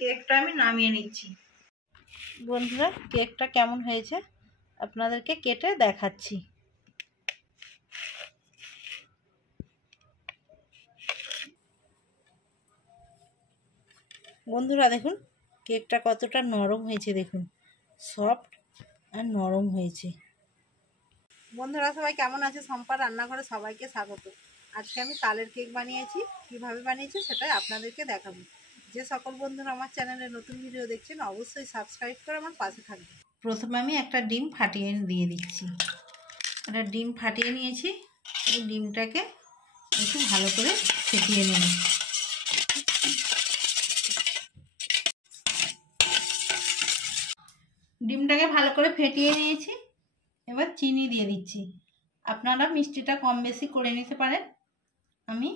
কেকটা আমি নামিয়ে নিচ্ছি। বন্ধুরা, কেকটা কেমন হয়েছে আপনাদেরকে কেটে দেখাচ্ছি। বন্ধুরা দেখুন কেকটা কতটা নরম হয়েছে, দেখুন সফট আর নরম হয়েছে। বন্ধুরা সবাই কেমন আছে? সম্পার রান্নাঘরে সবাইকে স্বাগত। আজকে আমি তালের কেক বানিয়েছি। কিভাবে বানিয়েছি সেটাই আপনাদেরকে দেখাবো। যে সকল বন্ধুরা আমার চ্যানেলে নতুন ভিডিও দেখছেন অবশ্যই সাবস্ক্রাইব করে আমার পাশে থাকবেন। প্রথমে আমি একটা ডিম ফাটিয়ে দিয়ে দিচ্ছি। একটা ডিম ফাটিয়ে নিয়েছি। এই ডিমটাকে একটু ভালো করে ফেটিয়ে নেব। ডিমটাকে ভালো করে ফেটিয়ে নিয়েছি। এবার চিনি দিয়ে দিচ্ছি। আপনারা মিষ্টিটা কম বেশি করে নিতে পারেন। আমি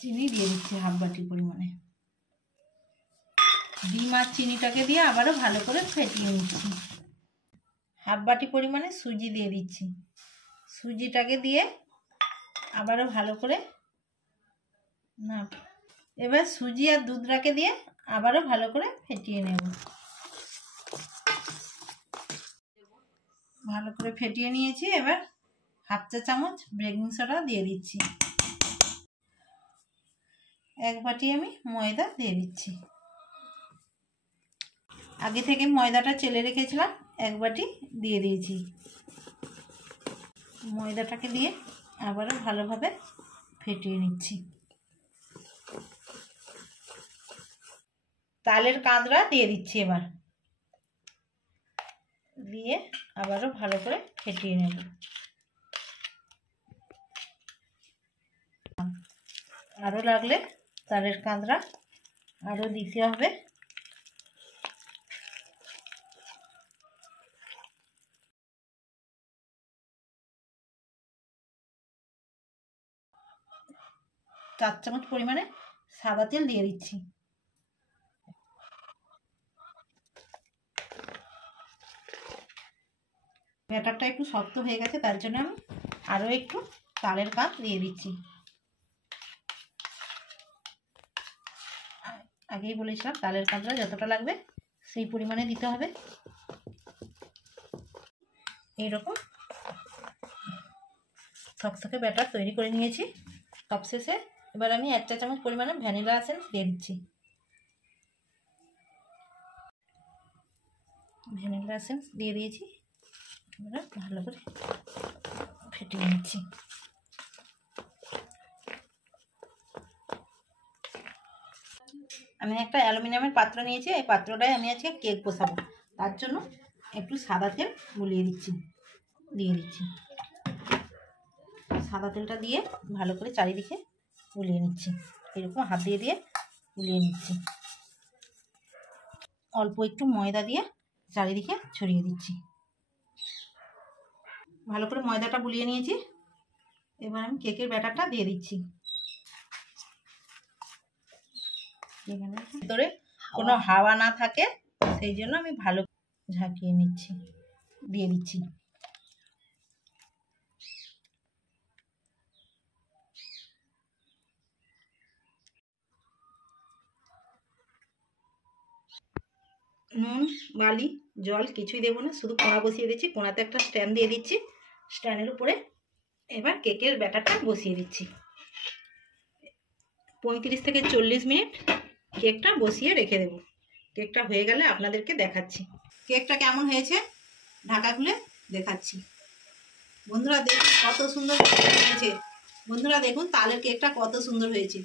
চিনি দিয়ে দিচ্ছি হাফ বাটি পরিমাণে। ডিম আর চিনিটাকে দিয়ে আবারও ভালো করে ফেটিয়ে নিচ্ছি। হাফ বাটি পরিমাণে সুজি দিয়ে দিচ্ছি। সুজিটাকে দিয়ে আবারও ভালো করে এবার সুজি আর দুধটাকে দিয়ে আবারও ভালো করে ফেটিয়ে নেব। ভালো করে ফেটিয়ে নিয়েছি। এবার হাফ চা চামচ বেকিং সোডা দিয়ে দিচ্ছি। এক বাটি আমি ময়দা দিয়ে দিচ্ছি। আগে থেকে ময়দাটা চেলে রেখেছিলাম, এক বাটি দিয়ে দিয়েছি। ময়দাটাকে দিয়ে আবারও ভালোভাবে ফেটিয়ে নিচ্ছি। তালের কাঁদরা দিয়ে দিচ্ছি। এবার দিয়ে আবারও ভালো করে ফেটিয়ে নেব। আরও লাগলে তালের কাঁদরা আরও দিতে হবে। চার চামচ পরিমাণে সাদা তেল দিয়ে দিচ্ছি। ব্যাটারটা একটু শক্ত হয়ে গেছে, তার জন্য আমি আরও একটু তালের কাঁদ দিয়ে দিচ্ছি। আগেই বলেছিলাম তালের কাঁদরা যতটা লাগবে সেই পরিমাণে দিতে হবে। এইরকম থকথকে ব্যাটার তৈরি করে নিয়েছি। সবশেষে এবার আমি 1 চা চামচ পরিমাণে ভ্যানিলা এসেন্স দিয়ে দিচ্ছি। ভ্যানিলা এসেন্স দিয়ে দিয়েছি। এবার ভালো করে ফেটিয়ে নিচ্ছি। আমি একটা অ্যালুমিনিয়ামের পাত্র নিয়েছি। এই পাত্রটায় আমি আজকে কেক বসাবো। তার জন্য একটু সাদা তেল দিয়ে দিচ্ছি। সাদা তেলটা দিয়ে ভালো করে চারিদিকে গুলিয়ে নিচ্ছি। এরকম হাত দিয়ে দিয়ে গুলিয়ে নিচ্ছি। অল্প একটু ময়দা দিয়ে চারিদিকে ছড়িয়ে দিচ্ছি। ভালো করে ময়দাটা গুলিয়ে নিয়েছি। এবার আমি কেকের ব্যাটারটা দিয়ে দিচ্ছি। এখানে ভিতরে কোনো হাওয়া না থাকে সেই জন্য আমি ভালো ঝাঁকিয়ে নিচ্ছি, দিয়ে দিচ্ছি। নুন বালি জল কিছুই দেবো না, শুধু কোণা বসিয়ে দিচ্ছি। কোণাতে একটা স্ট্যান্ড দিয়ে দিচ্ছি। স্ট্যান্ডের উপরে এবার কেকের ব্যাটারটা বসিয়ে দিচ্ছি। 35 থেকে 40 মিনিট কেকটা বসিয়ে রেখে দেব। কেকটা হয়ে গেলে আপনাদেরকে দেখাচ্ছি। কেকটা কেমন হয়েছে ঢাকা খুলে দেখাচ্ছি। বন্ধুরা দেখুন কত সুন্দর হয়েছে। বন্ধুরা দেখুন তালের কেকটা কত সুন্দর হয়েছে।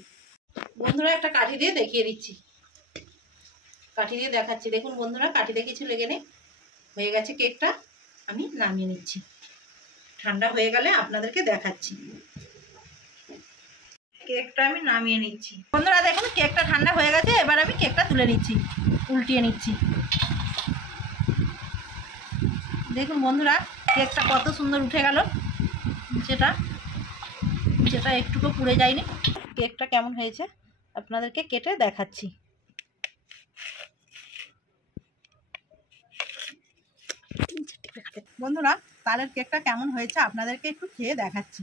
বন্ধুরা একটা কাঠি দিয়ে দেখিয়ে দিচ্ছি। কাঠি দিয়ে দেখাচ্ছি। দেখুন বন্ধুরা কাঠিতে কিছু লেগে নেই, হয়ে গেছে কেকটা। আমি নামিয়ে নিচ্ছি। ঠান্ডা হয়ে গেলে আপনাদেরকে দেখাচ্ছি। কেকটা আমি নামিয়ে নিচ্ছি। বন্ধুরা দেখুন কেকটা ঠান্ডা হয়ে গেছে। এবার আমি কেকটা তুলে নিচ্ছি, উল্টিয়ে নিচ্ছি। দেখুন বন্ধুরা কেকটা কত সুন্দর উঠে গেল। যেটা একটুকু পুড়ে যায়নি। কেকটা কেমন হয়েছে আপনাদেরকে কেটে দেখাচ্ছি। বন্ধুরা তালের কেকটা কেমন হয়েছে আপনাদেরকে একটু খেয়ে দেখাচ্ছি।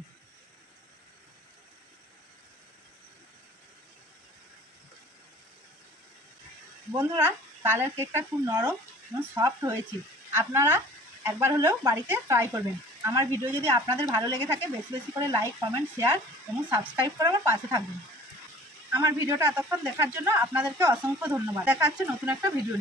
বন্ধুরা, তালের কেকটা খুব নরম এবং সফট হয়েছে। আপনারা একবার হলেও বাড়িতে ট্রাই করবেন। আমার ভিডিও যদি আপনাদের ভালো লেগে থাকে বেশি বেশি করে লাইক, কমেন্ট, শেয়ার এবং সাবস্ক্রাইব করে আমার পাশে থাকবেন। আমার ভিডিওটা এতক্ষণ দেখার জন্য আপনাদেরকে অসংখ্য ধন্যবাদ। দেখা হচ্ছে নতুন একটা ভিডিও।